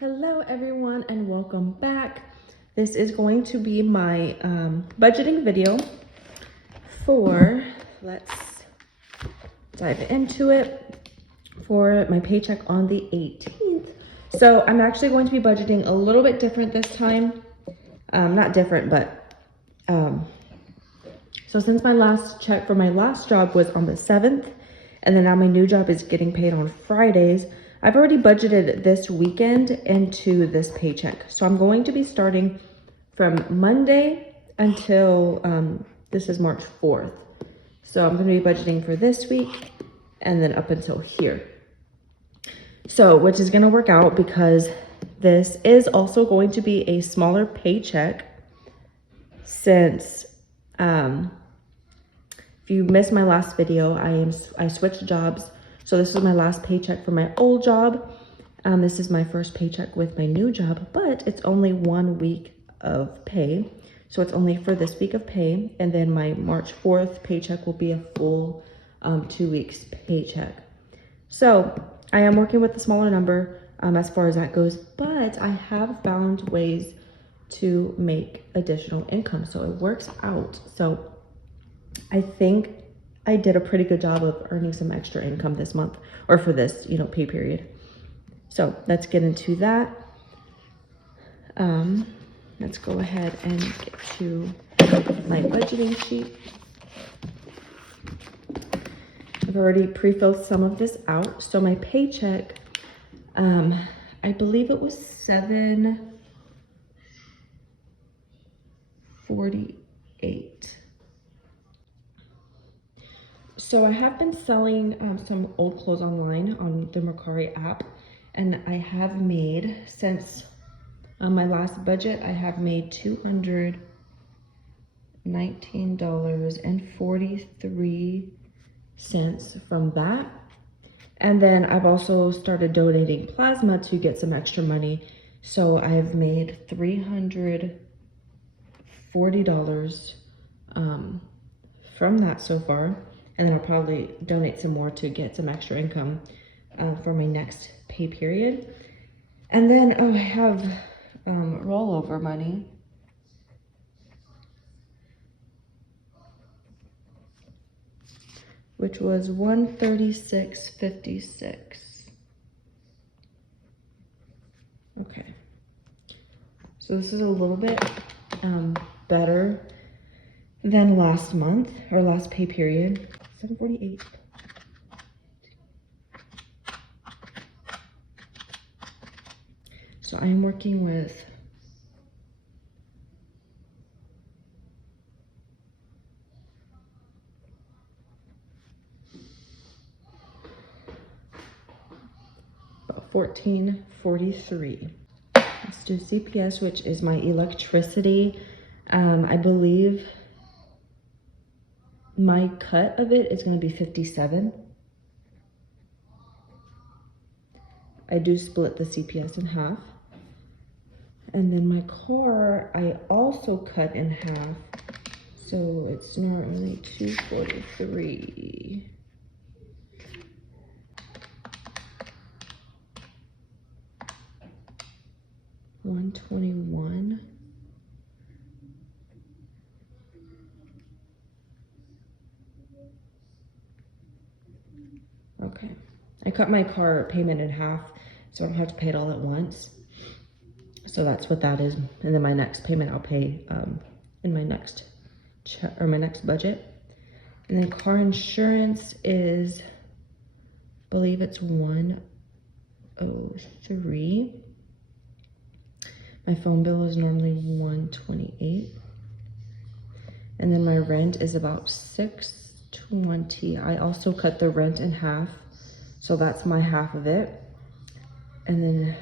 Hello everyone and welcome back. This is going to be my budgeting video for, let's dive into it, for my paycheck on the 18th. So I'm actually going to be budgeting a little bit different this time. Not different, but so since my last check for my last job was on the 7th, and then now my new job is getting paid on Fridays, I've already budgeted this weekend into this paycheck. So I'm going to be starting from Monday until, this is March 4th. So I'm gonna be budgeting for this week and then up until here. So, which is gonna work out because this is also going to be a smaller paycheck since, if you missed my last video, I switched jobs. So this is my last paycheck for my old job. This is my first paycheck with my new job, but it's only 1 week of pay. So it's only for this week of pay. And then my March 4th paycheck will be a full 2 weeks paycheck. So I am working with a smaller number as far as that goes, but I have found ways to make additional income. So it works out. So I think I did a pretty good job of earning some extra income this month, or for this, pay period. So let's get into that. Let's go ahead and get to my budgeting sheet. I've already pre-filled some of this out. So my paycheck, I believe it was $7.48. So I have been selling some old clothes online on the Mercari app, and I have made, since my last budget, I have made $219.43 from that. And then I've also started donating plasma to get some extra money. So I've made $340 from that so far. And then I'll probably donate some more to get some extra income for my next pay period. And then I have rollover money. Which was $136.56. Okay. So this is a little bit better than last month, or last pay period. 748. So I'm working with about $14.43. Let's do CPS, which is my electricity. I believe my cut of it is going to be $57. I do split the CPS in half. And then my car, I also cut in half. So it's not only $243. $121. Okay, I cut my car payment in half, so I don't have to pay it all at once. So that's what that is. And then my next payment I'll pay in my next my next budget. And then car insurance is, I believe it's $103. My phone bill is normally $128. And then my rent is about $620. I also cut the rent in half, so that's my half of it. And then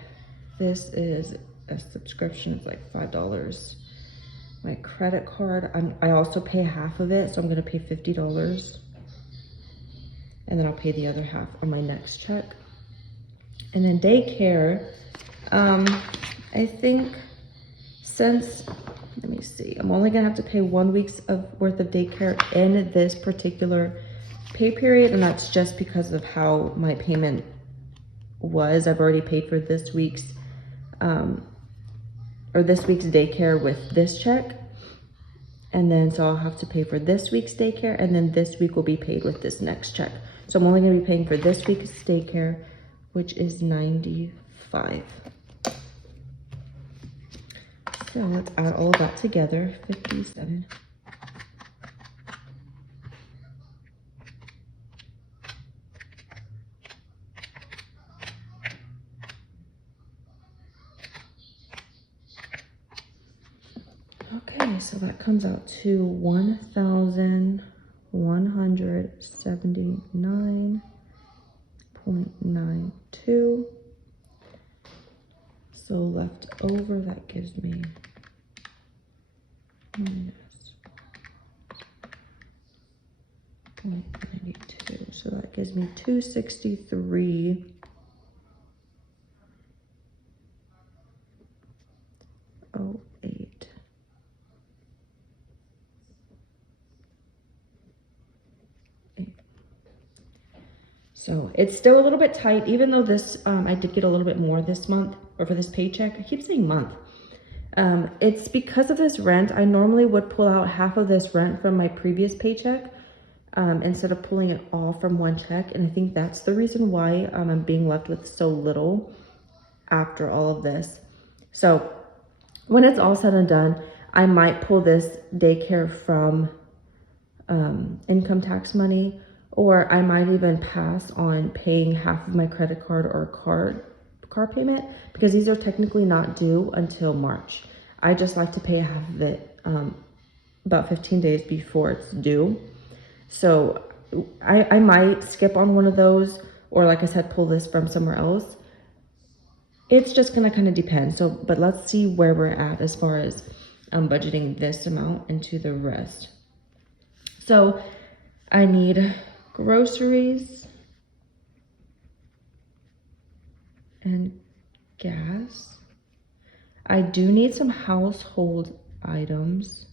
this is a subscription, it's like $5. My credit card, I also pay half of it, so I'm gonna pay $50. And then I'll pay the other half on my next check. And then daycare, I think since, let me see, I'm only gonna have to pay 1 week's worth of daycare in this particular pay period, and that's just because of how my payment was. I've already paid for this week's or this week's daycare with this check. And then, so I'll have to pay for this week's daycare, and then this week will be paid with this next check. So I'm only gonna be paying for this week's daycare, which is $95. So let's add all of that together, 57. Okay, so that comes out to 1,179.92. So left over, that gives me minus 0.92. So that gives me 263.08. So it's still a little bit tight, even though this, I did get a little bit more this month, or for this paycheck. I keep saying month. It's because of this rent. I normally would pull out half of this rent from my previous paycheck instead of pulling it all from one check. And I think that's the reason why I'm being left with so little after all of this. So when it's all said and done, I might pull this daycare from income tax money, or I might even pass on paying half of my credit card or car payment, because these are technically not due until March. I just like to pay half of it about 15 days before it's due. So I might skip on one of those, or like I said, pull this from somewhere else. It's just gonna kind of depend. So, but let's see where we're at as far as budgeting this amount into the rest. So I need groceries and gas. I do need some household items.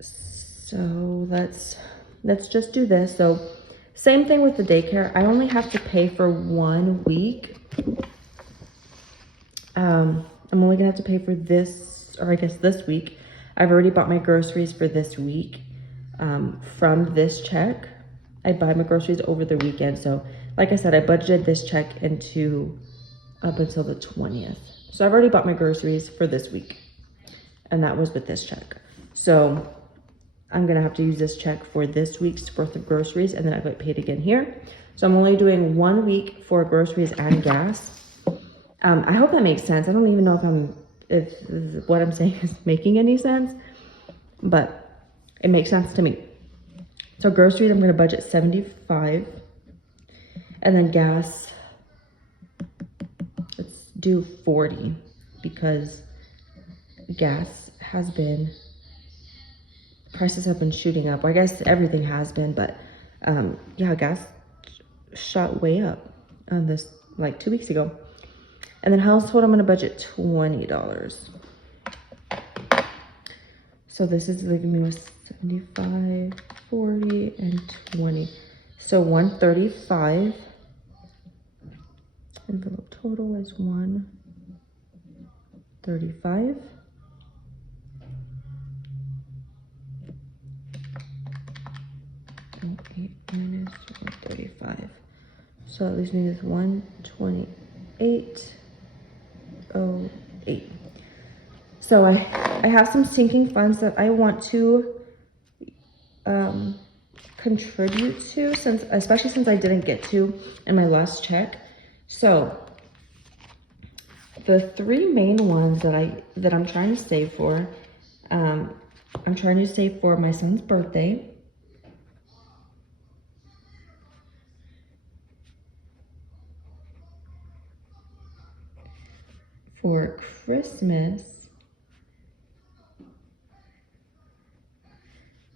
So let's just do this. So same thing with the daycare. I only have to pay for 1 week. I'm only gonna have to pay for this, or I guess this week. I've already bought my groceries for this week from this check. I buy my groceries over the weekend. So like I said, I budgeted this check into up until the 20th. So I've already bought my groceries for this week, and that was with this check. So I'm gonna have to use this check for this week's worth of groceries, and then I get paid again here. So I'm only doing 1 week for groceries and gas. I hope that makes sense. I don't even know if what I'm saying is making any sense, but it makes sense to me. So groceries, I'm gonna budget 75, and then gas, let's do 40, because gas has been, prices have been shooting up. Well, I guess everything has been, but yeah, gas shot way up on this like 2 weeks ago. And then household, I'm gonna budget $20. So this is leaving me with 75, 40, and 20. So 135. Envelope total is 135. And 8 minus 135. So that leaves me with 128.08. So I have some sinking funds that I want to contribute to, especially since I didn't get to in my last check. So the 3 main ones that I'm trying to save for, I'm trying to save for my son's birthday, for Christmas,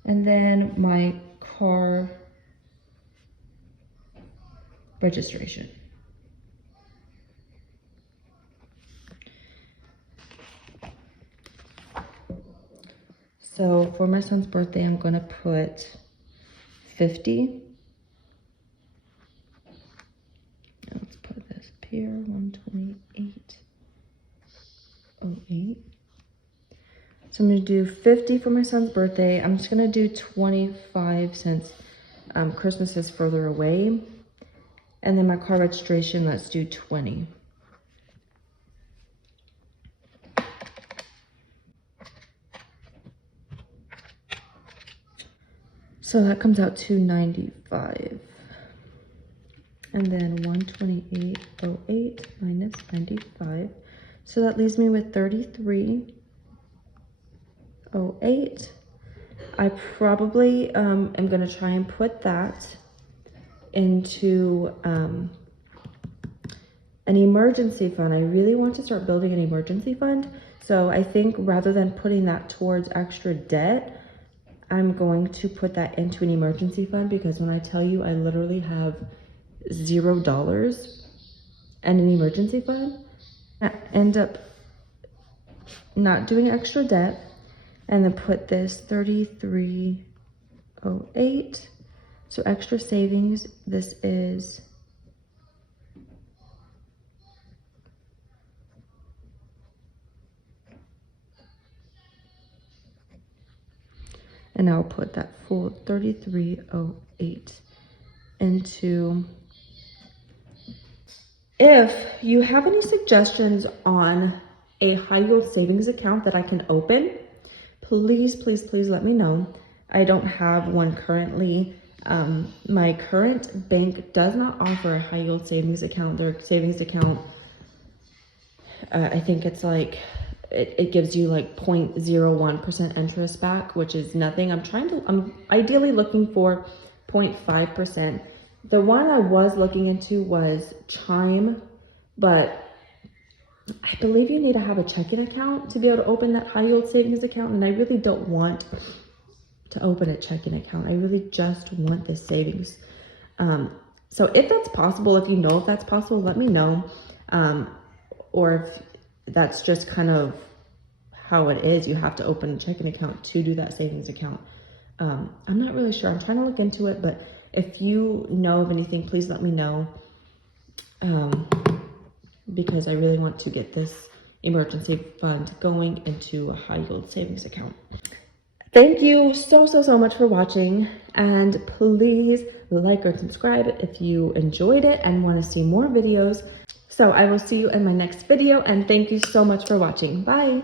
and then my car registration. So for my son's birthday, I'm gonna put 50. here, 128.08. So I'm gonna do 50 for my son's birthday. I'm just gonna do 25 since Christmas is further away. And then my car registration, let's do 20. So that comes out to 95. And then 128.08 minus 95. So that leaves me with 33.08. I probably am gonna try and put that into an emergency fund. I really want to start building an emergency fund. So I think rather than putting that towards extra debt, I'm going to put that into an emergency fund, because when I tell you I literally have $0 and an emergency fund, I end up not doing extra debt, and then put this 33.08. So extra savings, this is and I'll put that full 33.08 into. If you have any suggestions on a high yield savings account that I can open, please, please, please let me know. I don't have one currently. My current bank does not offer a high yield savings account. Their savings account, I think it's like, it gives you like 0.01% interest back, which is nothing. I'm ideally looking for 0.5%. The one I was looking into was Chime, but I believe you need to have a checking account to be able to open that high yield savings account. And I really don't want to open a checking account. I really just want this savings. So if that's possible, if you know if that's possible, let me know. Or if that's just kind of how it is, you have to open a checking account to do that savings account. I'm not really sure. I'm trying to look into it, but if you know of anything, please let me know. Because I really want to get this emergency fund going into a high yield savings account. Thank you so much for watching, and please like or subscribe if you enjoyed it and want to see more videos. So I will see you in my next video, and thank you so much for watching. Bye.